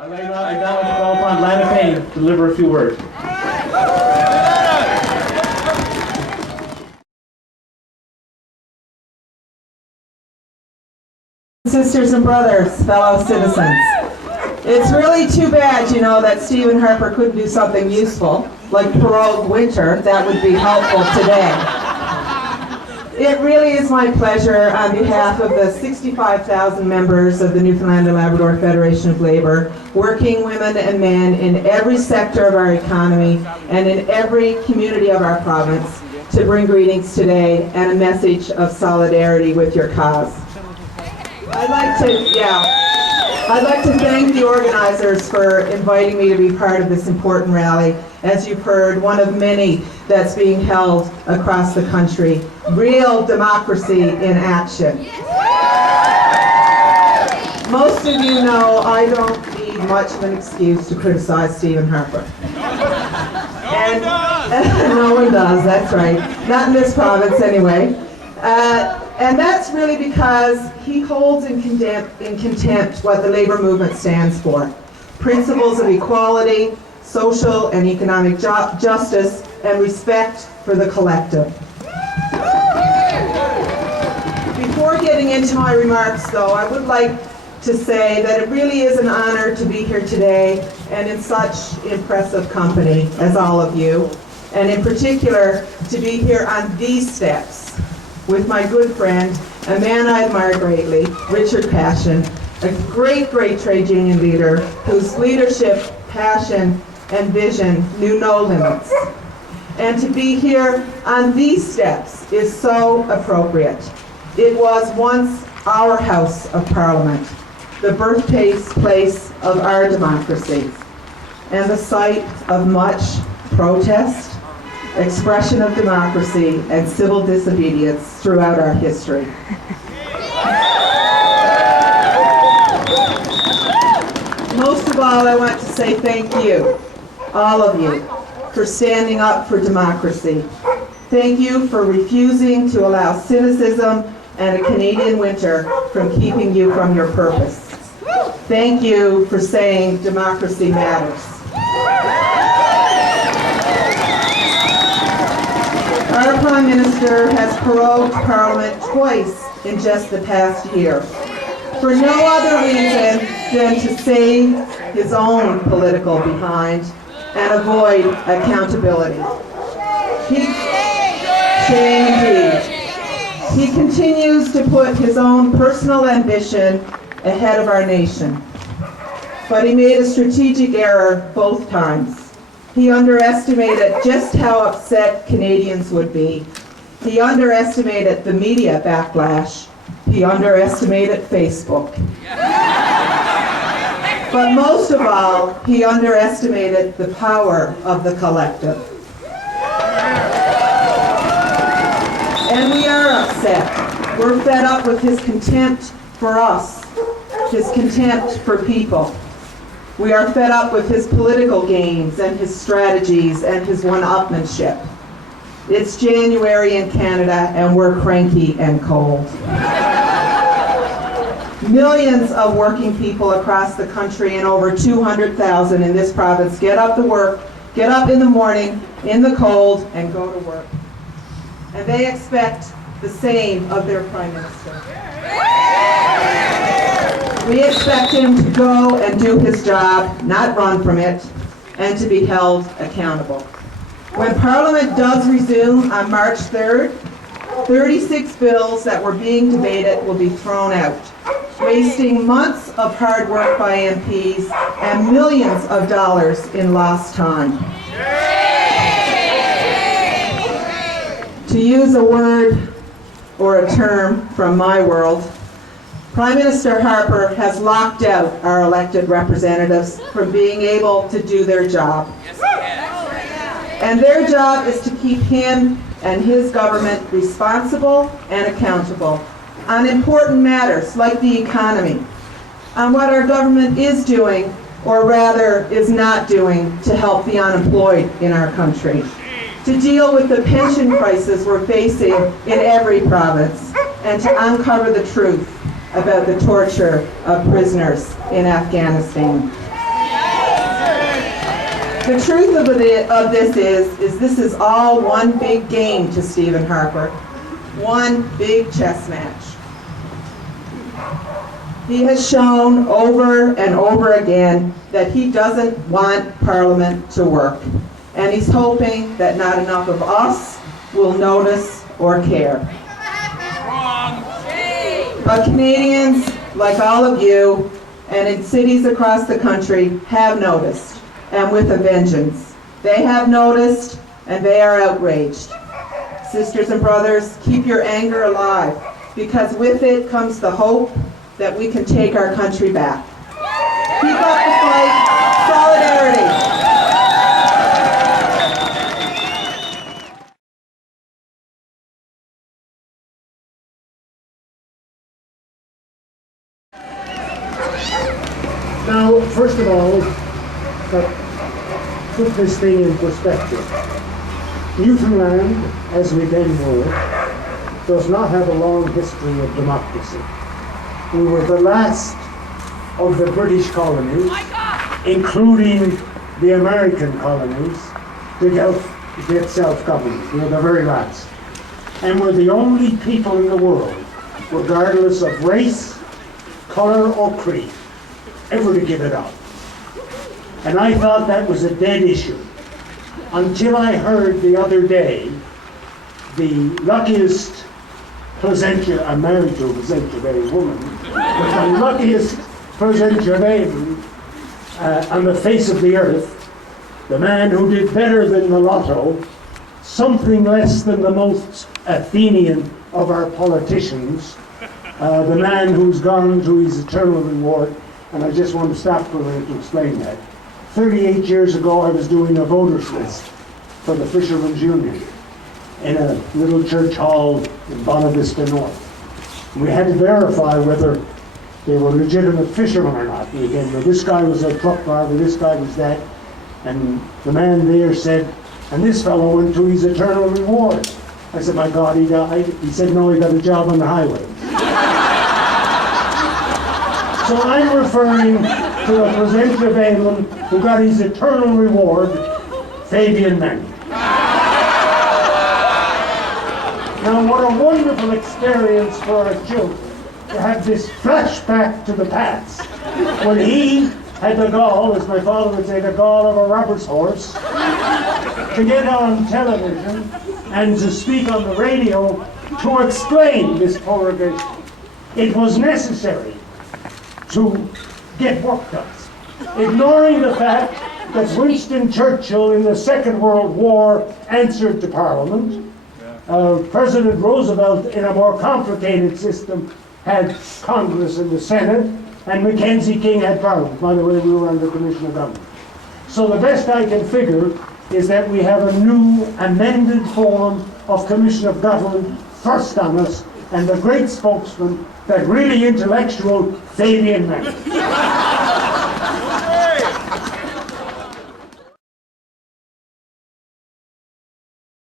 I now want to call upon Lana Payne to deliver a few words. Sisters and brothers, fellow citizens. It's really too bad, that Stephen Harper couldn't do something useful, like prorogue winter, that would be helpful today. It really is my pleasure, on behalf of the 65,000 members of the Newfoundland and Labrador Federation of Labour, working women and men in every sector of our economy and in every community of our province, to bring greetings today and a message of solidarity with your cause. I'd like to thank the organizers for inviting me to be part of this important rally. As you've heard, one of many that's being held across the country. Real democracy in action. Most of you know I don't need much of an excuse to criticize Stephen Harper. And no one does, that's right. Not in this province anyway. And that's really because he holds in contempt what the labor movement stands for. Principles of equality, social and economic justice, and respect for the collective. Before getting into my remarks, though, I would like to say that it really is an honor to be here today and in such impressive company as all of you, and in particular to be here on these steps with my good friend, a man I admire greatly, Richard Cashin, a great trade union leader whose leadership, passion, and vision knew no limits. And to be here on these steps is so appropriate. It was once our House of Parliament, the birthplace of our democracy, and the site of much protest, expression of democracy, and civil disobedience throughout our history. Most of all, I want to say thank you, all of you, for standing up for democracy. Thank you for refusing to allow cynicism and a Canadian winter from keeping you from your purpose. Thank you for saying democracy matters. Our Prime Minister has prorogued Parliament twice in just the past year, for no other reason than to save his own political behind and avoid accountability. He continues to put his own personal ambition ahead of our nation. But he made a strategic error both times. He underestimated just how upset Canadians would be. He underestimated the media backlash. He underestimated Facebook. But most of all, he underestimated the power of the collective. And we are upset. We're fed up with his contempt for us, his contempt for people. We are fed up with his political games and his strategies and his one-upmanship. It's January in Canada and we're cranky and cold. Millions of working people across the country and over 200,000 in this province get up to work, get up in the morning, in the cold, and go to work. And they expect the same of their Prime Minister. We expect him to go and do his job, not run from it, and to be held accountable. When Parliament does resume on March 3rd, 36 bills that were being debated will be thrown out, wasting months of hard work by MPs and millions of dollars in lost time. To use a word or a term from my world, Prime Minister Harper has locked out our elected representatives from being able to do their job. And their job is to keep him and his government responsible and accountable on important matters like the economy, on what our government is doing, or rather is not doing, to help the unemployed in our country, to deal with the pension crisis we're facing in every province, and to uncover the truth about the torture of prisoners in Afghanistan. The truth of this is this is all one big game to Stephen Harper. One big chess match. He has shown over and over again that he doesn't want Parliament to work. And he's hoping that not enough of us will notice or care. But Canadians, like all of you, and in cities across the country, have noticed, and with a vengeance. They have noticed, and they are outraged. Sisters and brothers, keep your anger alive, because with it comes the hope that we can take our country back. Keep up the fight. Solidarity. Now, first of all, put this thing in perspective. Newfoundland, as we then know it, does not have a long history of democracy. We were the last of the British colonies, including the American colonies, to get self-government. We were the very last. And we're the only people in the world, regardless of race, color, or creed, ever to give it up. And I thought that was a dead issue until I heard the other day the luckiest Placentia, I'm married to a Placentia Bay woman, but the luckiest Placentia Bayman on the face of the earth, the man who did better than the lotto, something less than the most Athenian of our politicians, the man who's gone to his eternal reward. And I just want to stop for a minute to explain that. 38 years ago, I was doing a voters list for the Fishermen's Union in a little church hall in Bonavista North. And we had to verify whether they were legitimate fishermen or not. Again, this guy was a truck driver, this guy was that. And the man there said, and this fellow went to his eternal reward. I said, my God, he died? He said, no, he got a job on the highway. So I'm referring to a Placentia Bayman who got his eternal reward, Fabian Manning. Now what a wonderful experience for our children to have this flashback to the past, when he had the gall, as my father would say, the gall of a robber's horse, to get on television and to speak on the radio to explain this prorogation. It was necessary to get work done, ignoring the fact that Winston Churchill in the Second World War answered to Parliament. President Roosevelt, in a more complicated system, had Congress and the Senate, and Mackenzie King had Parliament. By the way, we were under Commission of Government. So the best I can figure is that we have a new amended form of Commission of Government thrust on us, and the great spokesman, that really intellectual Fabian Manning.